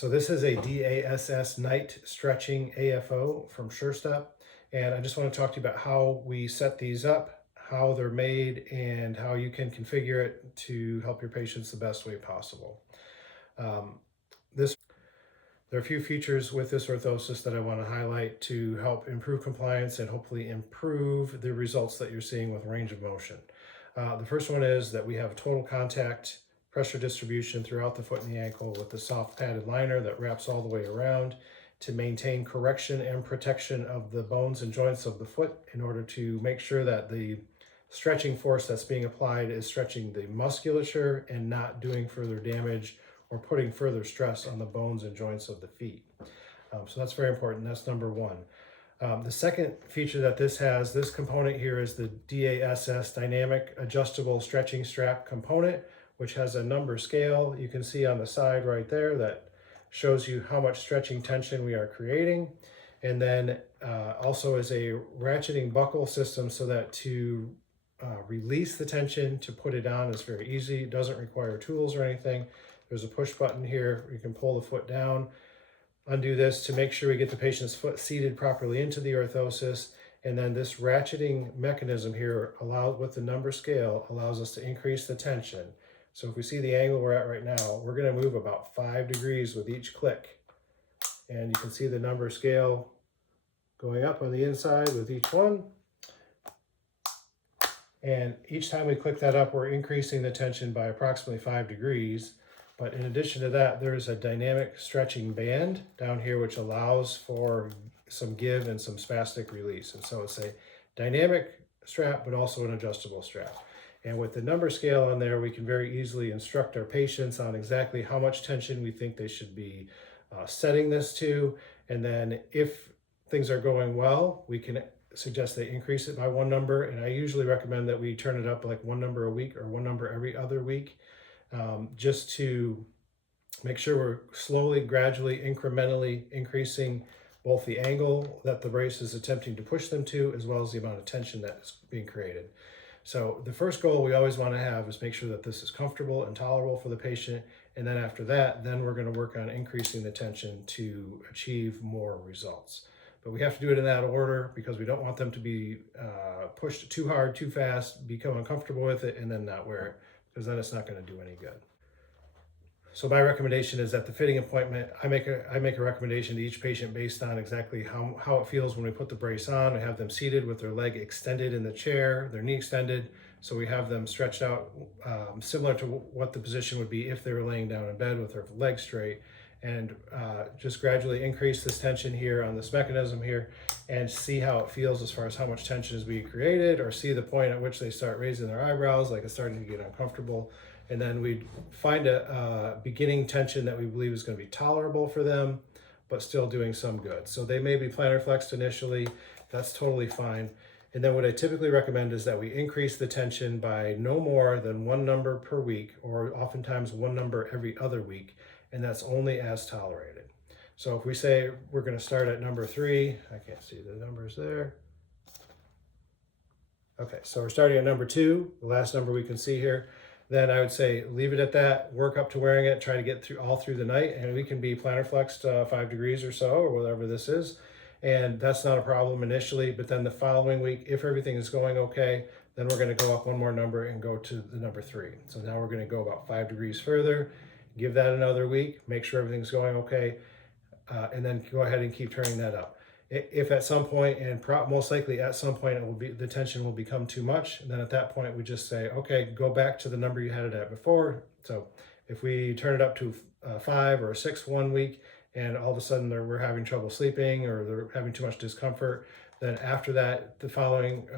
So this is a DASS night stretching AFO from Surestep. And I just want to talk to you about how we set these up, how they're made, and how you can configure it to help your patients the best way possible. There are a few features with this orthosis that I want to highlight to help improve compliance and hopefully improve the results that you're seeing with range of motion. The first one is that we have total contact pressure distribution throughout the foot and the ankle with the soft padded liner that wraps all the way around to maintain correction and protection of the bones and joints of the foot in order to make sure that the stretching force that's being applied is stretching the musculature and not doing further damage or putting further stress on the bones and joints of the feet. So that's very important. That's number one. The second feature that this has, this component here is the DASS Dynamic Adjustable Stretching Strap component, which has a number scale. You can see on the side right there that shows you how much stretching tension we are creating. And then also is a ratcheting buckle system so that to release the tension, to put it on is very easy. It doesn't require tools or anything. There's a push button here. You can pull the foot down, undo this to make sure we get the patient's foot seated properly into the orthosis. And then this ratcheting mechanism here, with the number scale, allows us to increase the tension. So if we see the angle we're at right now, we're going to move about 5 degrees with each click. And you can see the number scale going up on the inside with each one. And each time we click that up, we're increasing the tension by approximately 5 degrees. But in addition to that, there is a dynamic stretching band down here, which allows for some give and some spastic release. And so it's a dynamic strap, but also an adjustable strap. And with the number scale on there, we can very easily instruct our patients on exactly how much tension we think they should be setting this to. And then if things are going well, we can suggest they increase it by 1 number. And I usually recommend that we turn it up like 1 number a week or 1 number every other week, just to make sure we're slowly, gradually, incrementally increasing both the angle that the brace is attempting to push them to, as well as the amount of tension that is being created. So the first goal we always want to have is make sure that this is comfortable and tolerable for the patient. And then after that, then we're going to work on increasing the tension to achieve more results. But we have to do it in that order because we don't want them to be pushed too hard, too fast, become uncomfortable with it, and then not wear it, because then it's not going to do any good. So my recommendation is at the fitting appointment, I make a recommendation to each patient based on exactly how it feels when we put the brace on. We have them seated with their leg extended in the chair, their knee extended. So we have them stretched out similar to what the position would be if they were laying down in bed with their legs straight. And just gradually increase this tension here on this mechanism here and see how it feels as far as how much tension is being created, or see the point at which they start raising their eyebrows, like it's starting to get uncomfortable. And then we find a beginning tension that we believe is going to be tolerable for them, but still doing some good. So they may be plantar flexed initially. That's totally fine. And then what I typically recommend is that we increase the tension by no more than 1 number per week, or oftentimes 1 number every other week. And that's only as tolerated. So if we say we're going to start at number 3, I can't see the numbers there. Okay, so we're starting at number 2, the last number we can see here. Then I would say leave it at that, work up to wearing it, try to get all through the night, and we can be plantar flexed 5 degrees or so, or whatever this is. And that's not a problem initially, but then the following week, if everything is going okay, then we're going to go up 1 more number and go to the number 3. So now we're going to go about 5 degrees further. Give that another week, make sure everything's going okay, and then go ahead and keep turning that up. If at some point, and most likely at some point, the tension will become too much, and then at that point we just say, okay, go back to the number you had it at before. So if we turn it up to 5 or 6 1 week, and all of a sudden we're having trouble sleeping or they're having too much discomfort, then after that, the following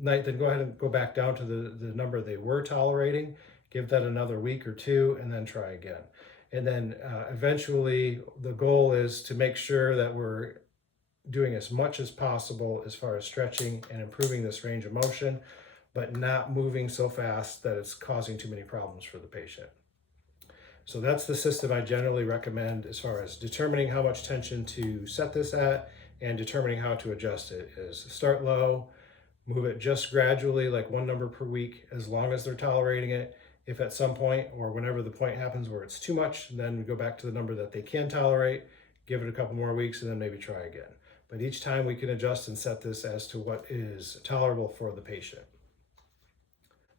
night, then go ahead and go back down to the number they were tolerating. Give that another week or 2, and then try again. And then eventually the goal is to make sure that we're doing as much as possible as far as stretching and improving this range of motion, but not moving so fast that it's causing too many problems for the patient. So that's the system I generally recommend as far as determining how much tension to set this at and determining how to adjust it. Is start low, move it just gradually, like 1 number per week, as long as they're tolerating it, If at some point or whenever the point happens where it's too much, then we go back to the number that they can tolerate, give it a couple more weeks, and then maybe try again. But each time we can adjust and set this as to what is tolerable for the patient.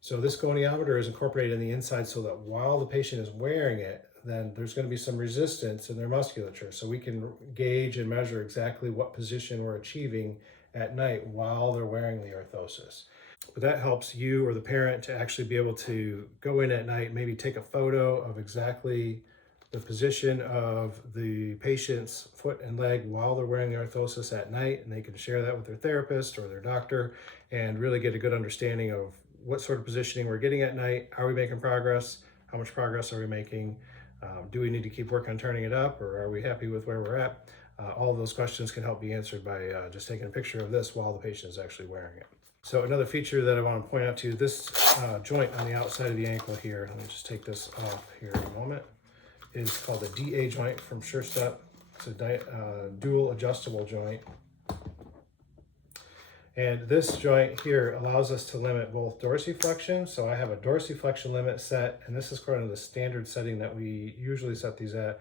So this goniometer is incorporated in the inside so that while the patient is wearing it, then there's going to be some resistance in their musculature. So we can gauge and measure exactly what position we're achieving at night while they're wearing the orthosis. But that helps you or the parent to actually be able to go in at night, maybe take a photo of exactly the position of the patient's foot and leg while they're wearing the orthosis at night, and they can share that with their therapist or their doctor and really get a good understanding of what sort of positioning we're getting at night. Are we making progress? How much progress are we making? Do we need to keep working on turning it up, or are we happy with where we're at? All of those questions can help be answered by just taking a picture of this while the patient is actually wearing it. So another feature that I want to point out to you, this joint on the outside of the ankle here, let me just take this off here in a moment, is called a DA joint from Surestep. It's a dual adjustable joint. And this joint here allows us to limit both dorsiflexion. So I have a dorsiflexion limit set, and this is according to the standard setting that we usually set these at.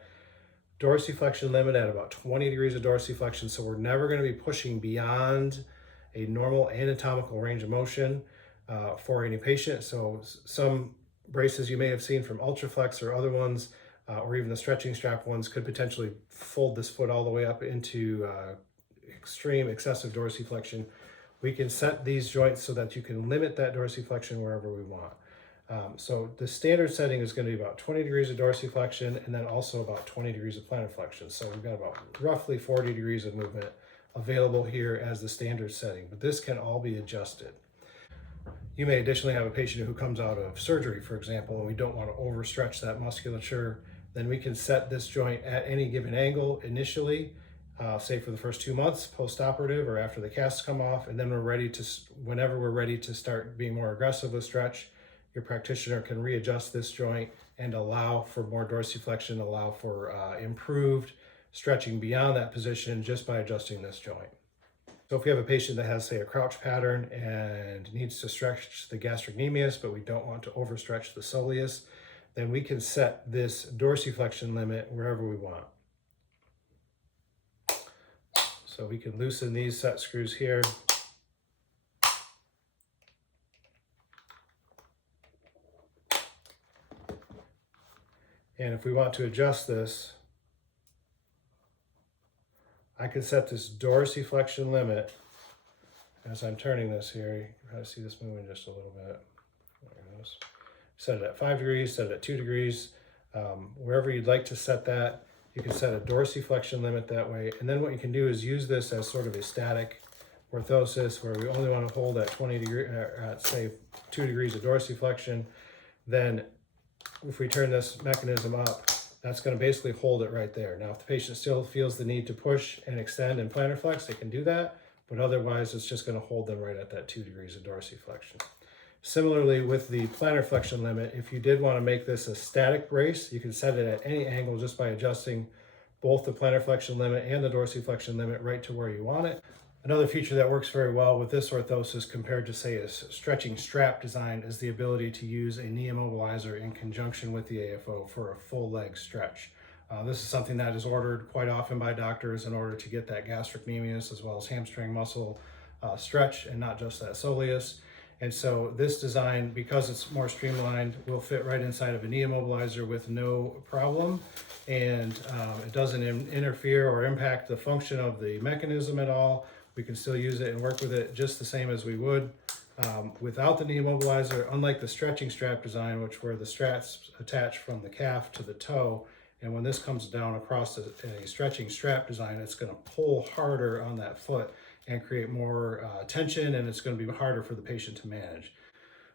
Dorsiflexion limit at about 20 degrees of dorsiflexion. So we're never going to be pushing beyond a normal anatomical range of motion for any patient. So some braces you may have seen from Ultraflex or other ones, or even the stretching strap ones, could potentially fold this foot all the way up into extreme excessive dorsiflexion. We can set these joints so that you can limit that dorsiflexion wherever we want. So the standard setting is going to be about 20 degrees of dorsiflexion and then also about 20 degrees of plantar flexion. So we've got about roughly 40 degrees of movement available here as the standard setting, but this can all be adjusted. You may additionally have a patient who comes out of surgery, for example, and we don't want to overstretch that musculature. Then we can set this joint at any given angle initially, say for the first 2 months post-operative or after the casts come off, and then whenever we're ready to start being more aggressive with stretch, your practitioner can readjust this joint and allow for more dorsiflexion, allow for improved stretching beyond that position just by adjusting this joint. So if we have a patient that has, say, a crouch pattern and needs to stretch the gastrocnemius, but we don't want to overstretch the soleus, then we can set this dorsiflexion limit wherever we want. So we can loosen these set screws here. And if we want to adjust this, I can set this dorsiflexion limit as I'm turning this here. You can probably see this moving just a little bit. There it goes. Set it at 5 degrees, set it at 2 degrees. Wherever you'd like to set that, you can set a dorsiflexion limit that way. And then what you can do is use this as sort of a static orthosis where we only want to hold at 20 degrees, say 2 degrees of dorsiflexion. Then if we turn this mechanism up, that's going to basically hold it right there. Now, if the patient still feels the need to push and extend and plantar flex, they can do that, but otherwise it's just going to hold them right at that 2 degrees of dorsiflexion. Similarly, with the plantar flexion limit, if you did want to make this a static brace, you can set it at any angle just by adjusting both the plantar flexion limit and the dorsiflexion limit right to where you want it. Another feature that works very well with this orthosis compared to, say, a stretching strap design is the ability to use a knee immobilizer in conjunction with the AFO for a full leg stretch. This is something that is ordered quite often by doctors in order to get that gastrocnemius as well as hamstring muscle stretch and not just that soleus. And so this design, because it's more streamlined, will fit right inside of a knee immobilizer with no problem. And it doesn't interfere or impact the function of the mechanism at all. We can still use it and work with it just the same as we would without the knee immobilizer, unlike the stretching strap design, where the straps attach from the calf to the toe. And when this comes down across a stretching strap design, it's going to pull harder on that foot and create more tension, and it's going to be harder for the patient to manage.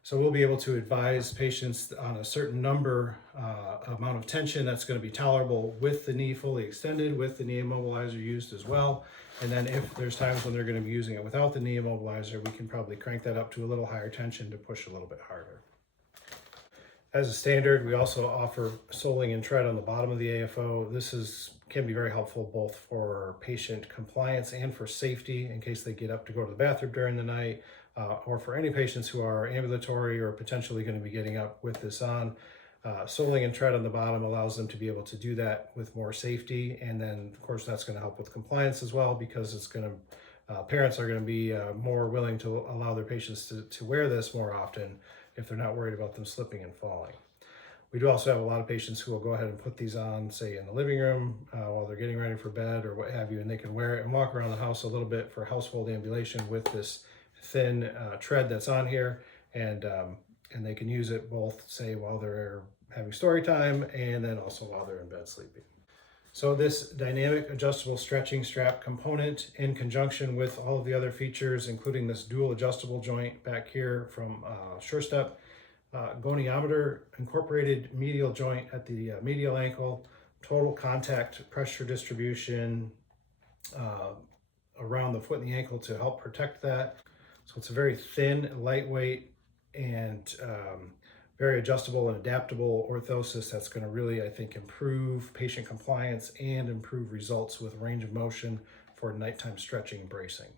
So we'll be able to advise patients on a certain amount of tension that's going to be tolerable with the knee fully extended, with the knee immobilizer used as well. And then if there's times when they're going to be using it without the knee immobilizer, we can probably crank that up to a little higher tension to push a little bit harder. As a standard, we also offer soling and tread on the bottom of the AFO. This can be very helpful both for patient compliance and for safety in case they get up to go to the bathroom during the night, or for any patients who are ambulatory or potentially going to be getting up with this on. Soling and tread on the bottom allows them to be able to do that with more safety, and then of course that's going to help with compliance as well, because it's going to parents are going to be more willing to allow their patients to wear this more often if they're not worried about them slipping and falling. We do also have a lot of patients who will go ahead and put these on, say in the living room while they're getting ready for bed or what have you, and they can wear it and walk around the house a little bit for household ambulation with this thin tread that's on here, and they can use it both, say, while they're having story time and then also while they're in bed sleeping. So this dynamic adjustable stretching strap component, in conjunction with all of the other features, including this dual adjustable joint back here from Surestep, goniometer, incorporated medial joint at the medial ankle, total contact pressure distribution around the foot and the ankle to help protect that. So it's a very thin, lightweight, and very adjustable and adaptable orthosis that's going to really, I think, improve patient compliance and improve results with range of motion for nighttime stretching and bracing.